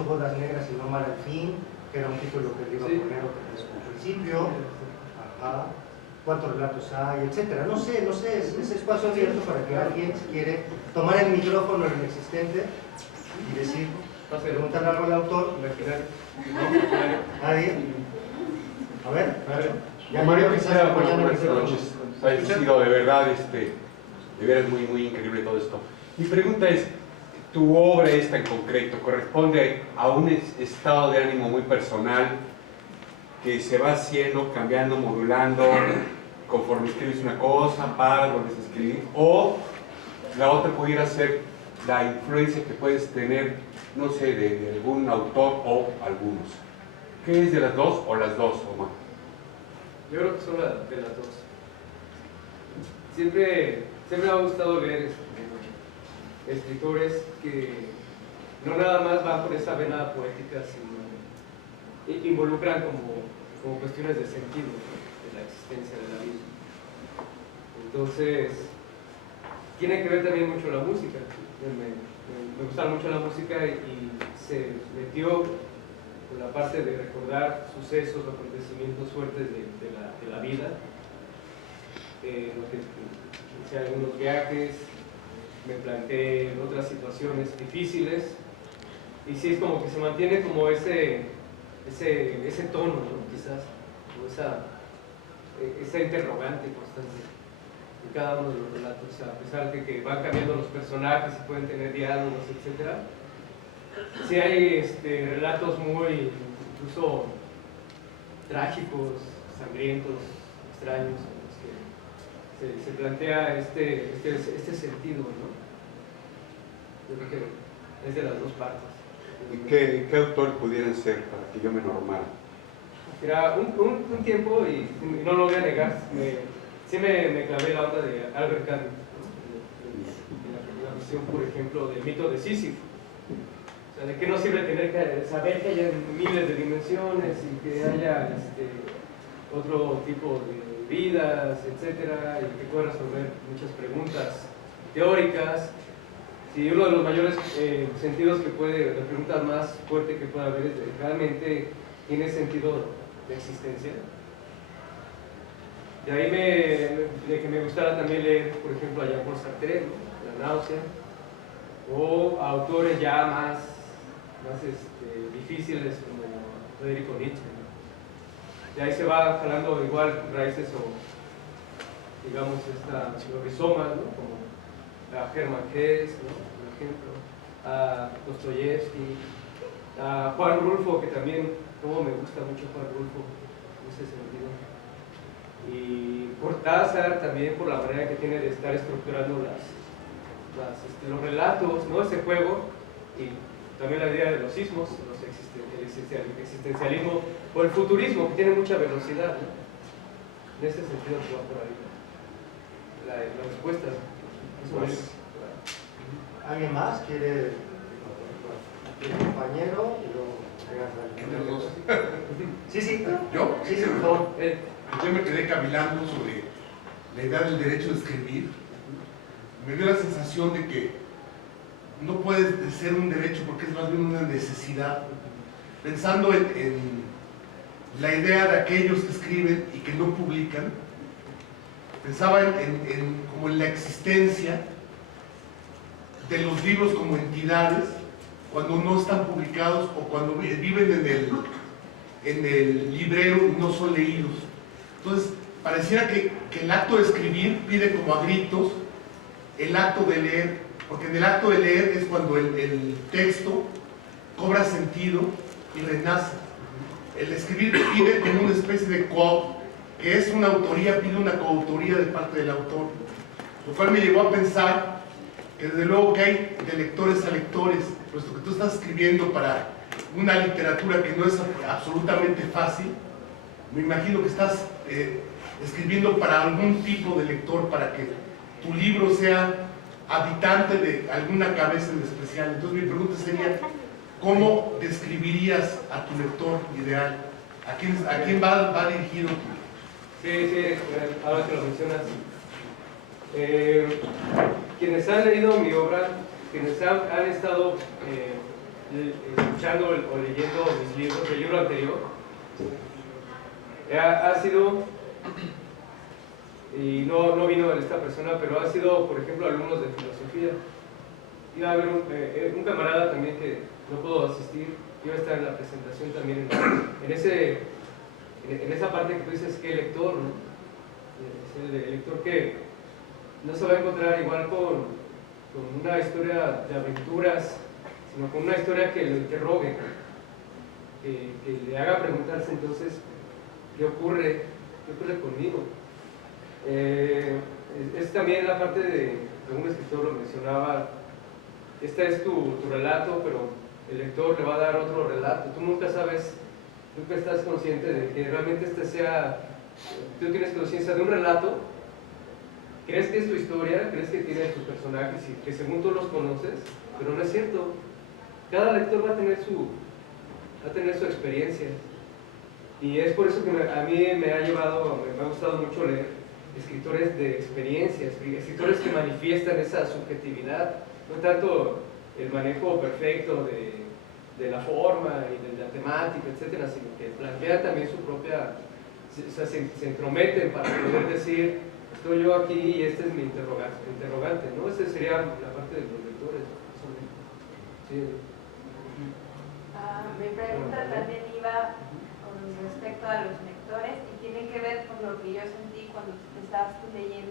Ocho bodas negras y no mal al fin, que era un título que le iba a poner al principio. Ajá. Cuántos relatos hay, etcétera. No sé, es espacio abierto para que alguien, si quiere, tomar el micrófono inexistente y decir, preguntar algo al autor. ¿Nadie? A ver, ya Mario, quisiera, buenas noches. Ha sido de verdad, de veras muy increíble todo esto. Mi pregunta es, tu obra esta en concreto corresponde a un estado de ánimo muy personal que se va haciendo, cambiando, modulando, conforme escribes una cosa, paras, vuelves a escribir, o la otra pudiera ser la influencia que puedes tener, no sé, de algún autor o algunos. ¿Qué es de las dos o las dos, Omar? Yo creo que son de las dos. Siempre me ha gustado leer escritores que no nada más van por esa vena poética, sino involucran como cuestiones de sentido de la existencia de la vida. Entonces, tiene que ver también mucho la música. Me gusta mucho la música y se metió con la parte de recordar sucesos o acontecimientos fuertes de la vida. Hice algunos viajes, me planteé otras situaciones difíciles y sí es como que se mantiene como ese tono, ¿no? Quizás, o esa interrogante constante en cada uno de los relatos, a pesar de que van cambiando los personajes y pueden tener diálogos, etc. Sí hay relatos muy, incluso trágicos, sangrientos, extraños, en los que se plantea este sentido, ¿no? Yo creo que es de las dos partes. ¿Y qué autores pudieran ser para que yo me normara? Era un tiempo, y no lo voy a negar, sí me clavé la onda de Albert Camus, ¿no? La visión, por ejemplo, del mito de Sísifo. O sea, de que no sirve tener que saber que haya miles de dimensiones y que haya otro tipo de vidas, etcétera, y que pueda resolver muchas preguntas teóricas. Y uno de los mayores sentidos que puede, la pregunta más fuerte que puede haber es de, ¿realmente tiene sentido de existencia? De ahí de que me gustara también leer, por ejemplo, a Jean-Paul Sartre, ¿no? La náusea, o a autores ya más difíciles como Federico Nietzsche, ¿no? De ahí se va jalando igual raíces o, digamos, los rizomas, ¿no? Como a Hermann Hesse, ¿no? Por ejemplo, a Dostoyevsky, a Juan Rulfo, que también, como me gusta mucho Juan Rulfo en ese sentido, y Cortázar también por la manera que tiene de estar estructurando los relatos, ¿no? Ese juego, y también la idea de los sismos, el existencialismo o el futurismo, que tiene mucha velocidad, ¿no? En ese sentido que va por ahí la respuesta. Pues, ¿alguien más quiere el compañero? Y luego sí. ¿Yo? Sí, por favor. Yo me quedé cavilando sobre la idea del derecho de escribir. Me dio la sensación de que no puede ser un derecho porque es más bien una necesidad. Pensando en la idea de aquellos que escriben y que no publican, pensaba como en la existencia de los libros como entidades cuando no están publicados o cuando viven en el librero y no son leídos. Entonces, pareciera que el acto de escribir pide como a gritos el acto de leer, porque en el acto de leer es cuando el texto cobra sentido y renace. El escribir pide como una especie de que es una autoría, pide una coautoría de parte del autor, lo cual me llevó a pensar que desde luego que hay de lectores a lectores, puesto que tú estás escribiendo para una literatura que no es absolutamente fácil. Me imagino que estás escribiendo para algún tipo de lector, para que tu libro sea habitante de alguna cabeza en especial. Entonces mi pregunta sería, ¿cómo describirías a tu lector ideal? ¿A quién va dirigido tu? Sí, ahora que lo mencionas. Quienes han leído mi obra, quienes han estado escuchando o leyendo mis libros, el libro anterior, ha sido, y no vino esta persona, pero ha sido, por ejemplo, alumnos de filosofía. Iba a haber un camarada también que no pudo asistir, iba a estar en la presentación también en esa parte que tú dices, ¿qué lector? ¿No? Es el lector que no se va a encontrar igual con una historia de aventuras, sino con una historia que lo interrogue, que le haga preguntarse entonces, ¿qué ocurre conmigo? Es también la parte de un escritor lo mencionaba, este es tu relato, pero el lector le va a dar otro relato. Tú nunca sabes, nunca estás consciente de que realmente tú tienes conciencia de un relato, crees que es tu historia, crees que tiene tus personajes y que según tú los conoces, pero no es cierto. Cada lector va a tener su experiencia. Y es por eso que a mí me ha gustado mucho leer escritores de experiencias, escritores que manifiestan esa subjetividad, no tanto el manejo perfecto de la forma y de la temática, etcétera, sino que plantean también su propia, o sea, se entrometen para poder decir, estoy yo aquí y este es mi interrogante, ¿no? Esa sería la parte de los lectores. Sí. Mi pregunta también iba con respecto a los lectores y tiene que ver con lo que yo sentí cuando estabas tú leyendo,